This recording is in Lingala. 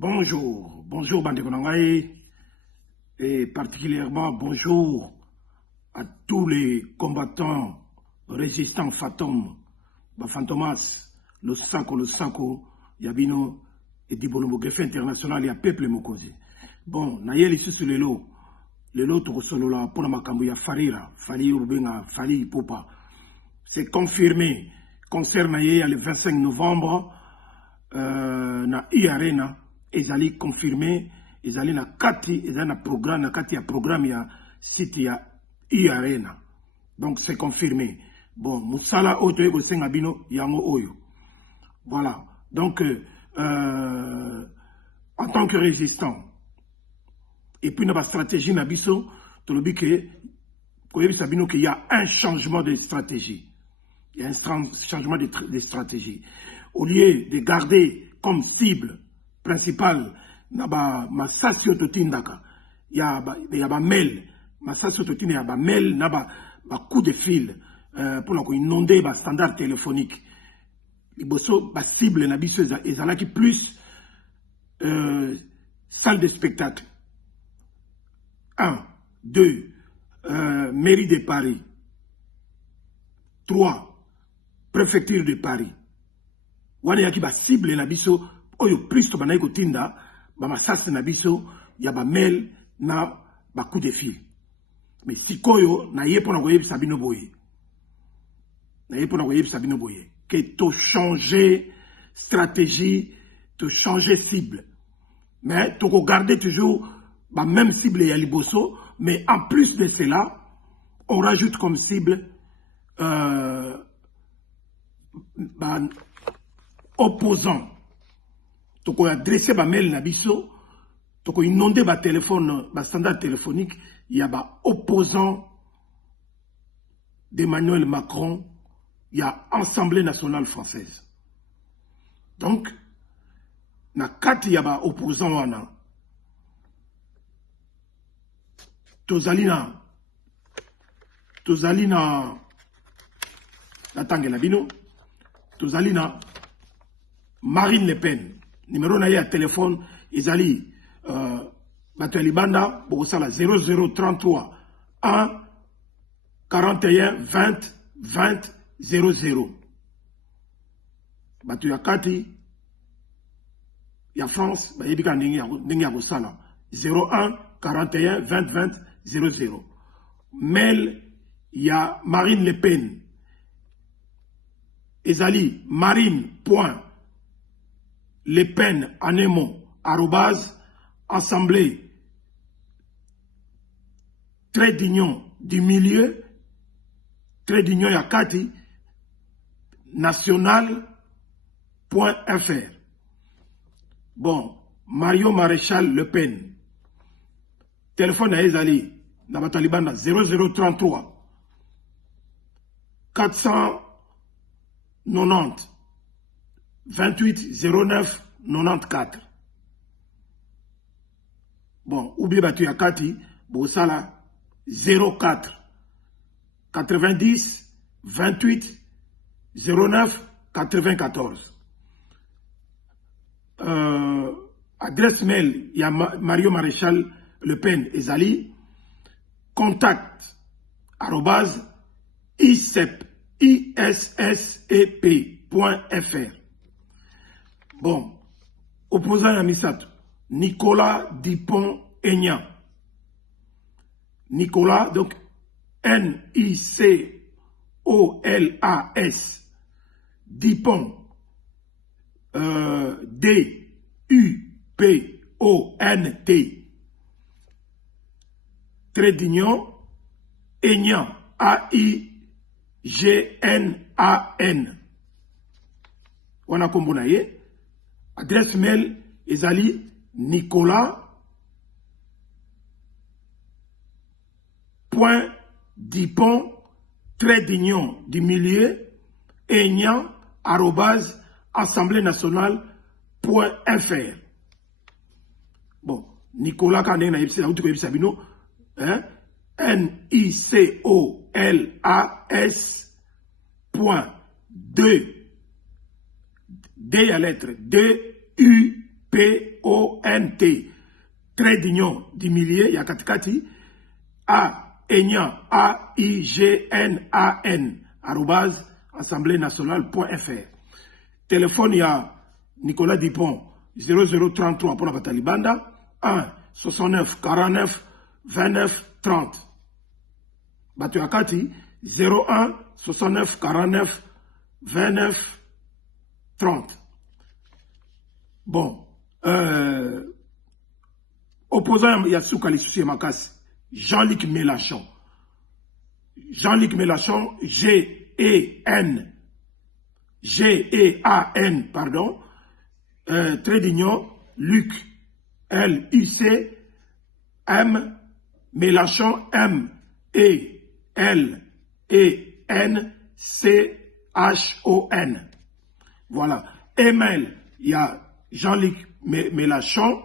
Bonjour, bonjour Bande Konangaï, et particulièrement bonjour à tous les combattants résistants Fatom, Fantomas, le Sako, Yabino, et Dibono Gefe International, il y a Peuple Mokozi. Bon, Nayel ici sur le lot tout solo là, pour la Makambu, il y a Farira, Fali Ubenga, Fali Popa. C'est confirmé, concert Nayel le 25 novembre, na I-Arena. Ils allaient confirmer, ils allaient na kati, ils allaient na programme, na kati ya programme ya site ya I-Arena. Donc c'est confirmé. Bon, Moussala Oto Ego Sengabino Yango Oyo. Voilà. Donc, en tant que résistant, et puis dans la stratégie Nabiso, tu le dis qu'il y a un changement de stratégie. Il y a un changement de stratégie. Au lieu de garder comme cible principal naba masasio totindaka ya ba mail masasio totinda ya ba mail naba ba coup de fil pour la ko inonder ba standard téléphonique liboso ba cible na biso ezalaki plus salle de spectacle 1 2 mairie de Paris 3 préfecture de Paris wana yaki ba cible na biso oyo plus to banayi kotinda ba masasi na biso ya ba mail na ba coup de fil. Mais sikoyo na ye pona koyebisa bino boye. Na ye pona koyebisa bino boye que to changer stratégie, to changer cible. Mais to ko garder toujours ba même cible ya liboso, mais en plus de cela, on rajoute comme cible opposant. Tu peux adresser un mail na biso, tu peux inonder un téléphone, un standard téléphonique, il y a un opposant d'Emmanuel Macron, il y a Assemblée nationale française. Donc, na kati il y a un opposant wana. Tozalina Natangela bino, Tozalina Marine Le Pen. Numéro na ya téléphone, Izali Batualibanda, Bogosala 0033 1 41 20 20 00. Batu ya kati, ya France, Bayebika Ndenge ya Bosala 01 41 20 20 00. Mail, ya Marine Le Pen. Izali marine.lepen anemo @assemblée trait d'union du milieu trait d'union yakati national.fr. Bon, Mario Maréchal Le Pen. Téléphone à Ezali na Batalibana 0033 490 28 09 94. Bon, oubliez Batu Yakati, Bosala 04 90 28 09 94. Adresse mail, il y a Mario Maréchal Le Pen Ezali, contact @issep.fr. Bon, opposant à Misato, Nicolas Dupont-Aignan. Nicolas, donc Nicolas, Dupont, DUPONT, trait d'union, Aignan, AIGNAN. On a combiné. Adresse mail Ezali Nicolas.Dupont trait d'union du milieu Aignan @assemblée nationale.fr. Bon, Nicolas Kandeng na yebisa utu ko yebisa bino NICOLAS.2 D à lettre D U P-O-N-T, trait d'union d'humilié, Yakatikati, A-Ignan, A-I-G-N-A-N, arrobase, assembléenationale.fr. Téléphone, il y a Nicolas Dupont, 0033 pour la Batalibanda, 1 69 49 29 30. Batuyakati, 01 69 49 29 30. Bon, opposant Yassouka Lissoussi Makas, Jean-Luc Mélenchon. Jean-Luc Mélenchon, G-E-A-N, pardon, trait d'union, Luc, L-U-C, M, Mélenchon, M-E-L-E-N-C-H-O-N. Voilà. Email, il y a Jean-Luc Mélenchon,